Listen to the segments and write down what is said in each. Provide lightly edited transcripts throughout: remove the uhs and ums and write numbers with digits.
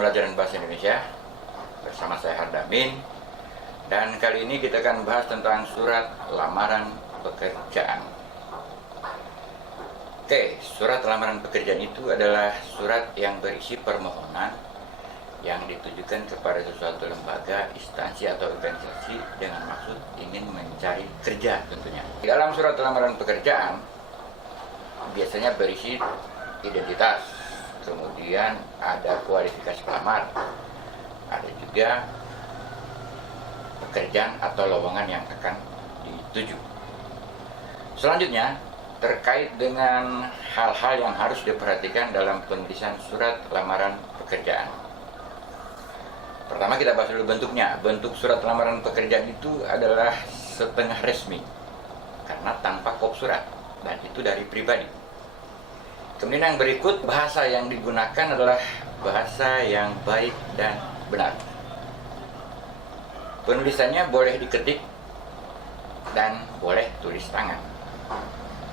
Pembelajaran Bahasa Indonesia bersama saya Hardamin. Dan kali ini kita akan bahas tentang surat lamaran pekerjaan. Oke, surat lamaran pekerjaan itu adalah surat yang berisi permohonan yang ditujukan kepada sesuatu lembaga, instansi atau organisasi dengan maksud ingin mencari kerja tentunya. Di dalam surat lamaran pekerjaan biasanya berisi identitas, kemudian ada kualifikasi pelamar, ada juga pekerjaan atau lowongan yang akan dituju. Selanjutnya, terkait dengan hal-hal yang harus diperhatikan dalam penulisan surat lamaran pekerjaan. Pertama kita bahas dulu bentuknya. Bentuk surat lamaran pekerjaan itu adalah setengah resmi karena tanpa kop surat, dan itu dari pribadi. Kemudian yang berikut, bahasa yang digunakan adalah bahasa yang baik dan benar. Penulisannya boleh diketik dan boleh tulis tangan.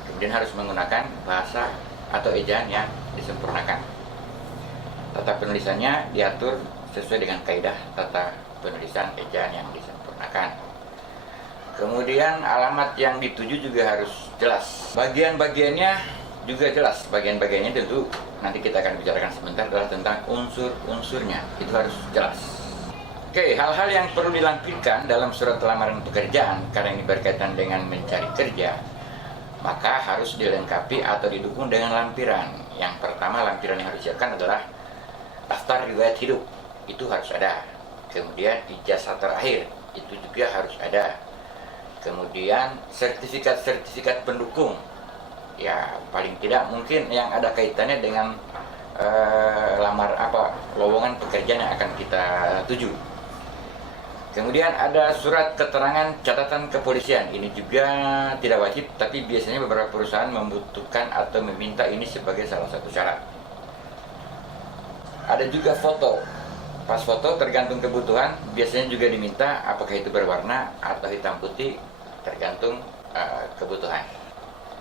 Kemudian harus menggunakan bahasa atau ejaan yang disempurnakan. Tata penulisannya diatur sesuai dengan kaidah tata penulisan ejaan yang disempurnakan. Kemudian alamat yang dituju juga harus jelas. Bagian-bagiannya juga jelas. Bagian-bagiannya tentu nanti kita akan bicarakan sebentar adalah tentang unsur-unsurnya. Itu harus jelas. Oke, hal-hal yang perlu dilampirkan dalam surat lamaran pekerjaan karena ini berkaitan dengan mencari kerja, maka harus dilengkapi atau didukung dengan lampiran. Yang pertama, lampiran yang harus disiapkan adalah daftar riwayat hidup. Itu harus ada. Kemudian ijazah terakhir, itu juga harus ada. Kemudian sertifikat-sertifikat pendukung. Ya, paling tidak mungkin yang ada kaitannya dengan lowongan pekerjaan yang akan kita tuju. Kemudian ada surat keterangan catatan kepolisian. Ini juga tidak wajib, tapi biasanya beberapa perusahaan membutuhkan atau meminta ini sebagai salah satu syarat. Ada juga foto. Pas foto tergantung kebutuhan, biasanya juga diminta apakah itu berwarna atau hitam putih, tergantung kebutuhan.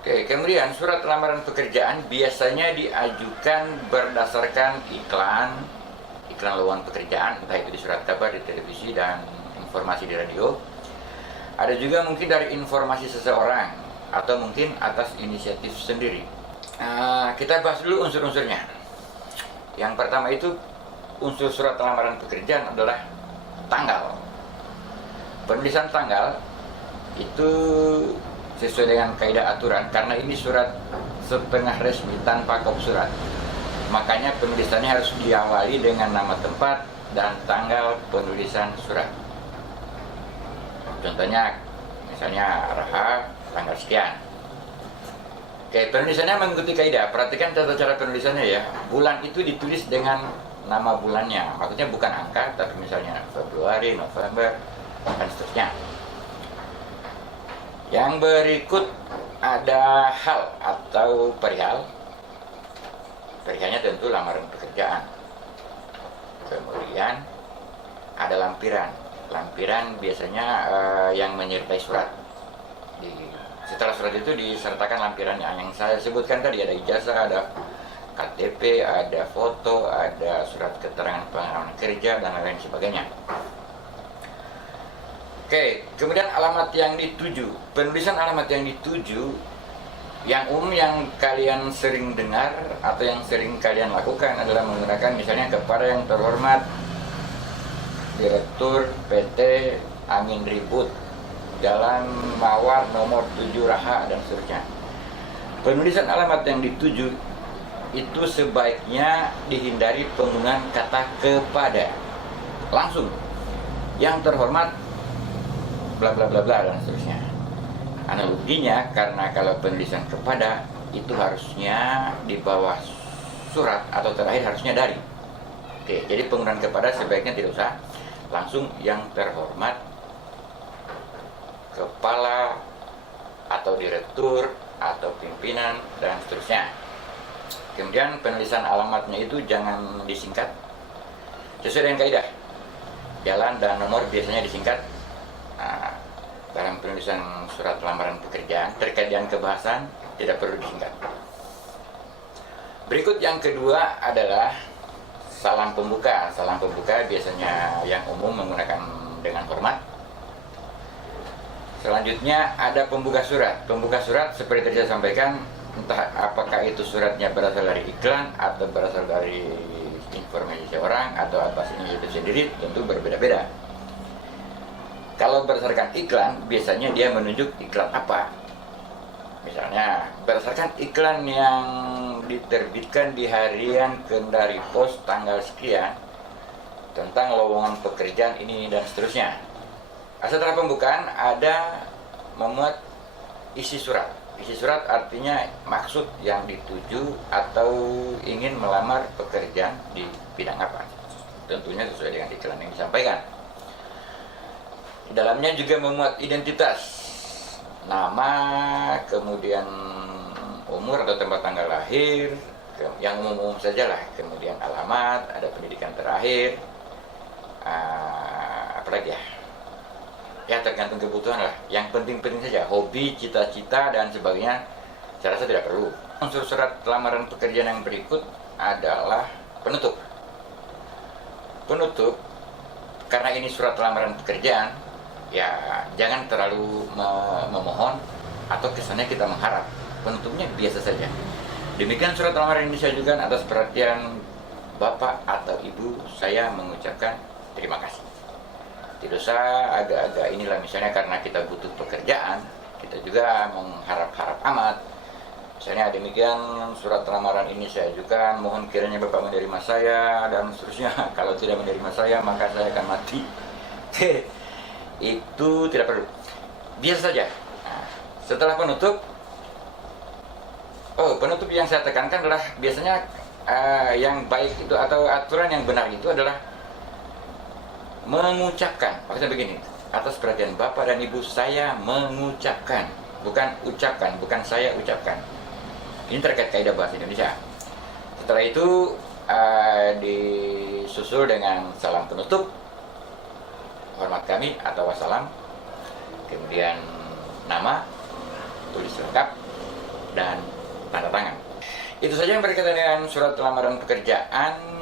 Oke, kemudian surat lamaran pekerjaan biasanya diajukan berdasarkan iklan lowongan pekerjaan, entah itu di surat kabar, di televisi, dan informasi di radio. Ada juga mungkin dari informasi seseorang, atau mungkin atas inisiatif sendiri. Kita bahas dulu unsur-unsurnya. Yang pertama itu, unsur surat lamaran pekerjaan adalah tanggal. Penulisan tanggal itu sesuai dengan kaidah aturan, karena ini surat setengah resmi tanpa kop surat. Makanya penulisannya harus diawali dengan nama tempat dan tanggal penulisan surat. Contohnya, misalnya Raha, tanggal sekian. Oke, penulisannya mengikuti kaidah. Perhatikan tata cara penulisannya ya. Bulan itu ditulis dengan nama bulannya. Maksudnya bukan angka, tapi misalnya Februari, November, dan seterusnya. Yang berikut ada hal atau perihal. Perihalnya tentu lamaran pekerjaan. Kemudian ada lampiran. Lampiran biasanya yang menyertai surat. Setelah surat itu disertakan lampiran yang saya sebutkan tadi. Ada ijazah, ada KTP, ada foto, ada surat keterangan pengalaman kerja, dan lain sebagainya. Oke, kemudian alamat yang dituju. Penulisan alamat yang dituju yang umum yang kalian sering dengar atau yang sering kalian lakukan adalah menggunakan misalnya kepada yang terhormat Direktur PT Angin Ribut, Jalan Mawar nomor 7 Raha, dan seterusnya. Penulisan alamat yang dituju itu sebaiknya dihindari penggunaan kata kepada. Langsung, yang terhormat bla bla bla bla, dan seterusnya. Analoginya, karena kalau penulisan kepada itu harusnya di bawah surat atau terakhir harusnya dari. Oke, jadi penggunaan kepada sebaiknya tidak usah, langsung yang terhormat kepala atau direktur atau pimpinan, dan seterusnya. Kemudian penulisan alamatnya itu jangan disingkat, sesuai dengan kaidah. Jalan dan nomor biasanya disingkat. Dalam penulisan surat lamaran pekerjaan terkait dengan kebahasan tidak perlu disingkat. Berikut yang kedua adalah salam pembuka. Salam pembuka biasanya yang umum menggunakan dengan hormat. Selanjutnya ada pembuka surat. Pembuka surat seperti tadi saya sampaikan, entah apakah itu suratnya berasal dari iklan atau berasal dari informasi seorang atau atas inisiatif sendiri, tentu berbeda-beda. Kalau berdasarkan iklan, biasanya dia menunjuk iklan apa. Misalnya, berdasarkan iklan yang diterbitkan di harian Kendari Pos tanggal sekian tentang lowongan pekerjaan ini dan seterusnya. Setelah pembukaan ada memuat isi surat. Isi surat artinya maksud yang dituju atau ingin melamar pekerjaan di bidang apa. Tentunya sesuai dengan iklan yang disampaikan. Di dalamnya juga memuat identitas, nama, kemudian umur atau tempat tanggal lahir, yang umum saja lah, kemudian alamat, ada pendidikan terakhir, apalagi ya tergantung kebutuhan lah. Yang penting-penting saja, hobi, cita-cita dan sebagainya, saya rasa tidak perlu. Unsur surat lamaran pekerjaan yang berikut adalah penutup. Penutup, karena ini surat lamaran pekerjaan, ya jangan terlalu memohon atau kesannya kita mengharap. Penutupnya biasa saja. Demikian surat lamaran ini saya ajukan atas perhatian Bapak atau Ibu, saya mengucapkan terima kasih. Tidak usah agak-agak inilah, misalnya karena kita butuh pekerjaan, kita juga mengharap-harap amat. Misalnya demikian surat lamaran ini saya ajukan, mohon kiranya Bapak menerima saya dan seterusnya. Kalau tidak menerima saya maka saya akan mati. Itu tidak perlu, biasa saja. Nah, setelah penutup, penutup yang saya tekankan adalah biasanya yang baik itu atau aturan yang benar itu adalah mengucapkan. Maksudnya begini, atas perhatian Bapak dan Ibu saya mengucapkan, bukan ucapkan, bukan saya ucapkan. Ini terkait kaidah bahasa Indonesia. Setelah itu disusul dengan salam penutup, hormat kami atau wassalam, kemudian nama, tulis lengkap, dan tanda tangan. Itu saja yang berkaitan dengan surat lamaran pekerjaan.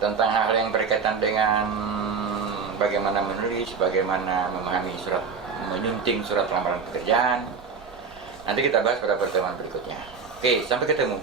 Tentang hal yang berkaitan dengan bagaimana menulis, bagaimana memahami surat, menyunting surat lamaran pekerjaan, nanti kita bahas pada pertemuan berikutnya. Oke, sampai ketemu.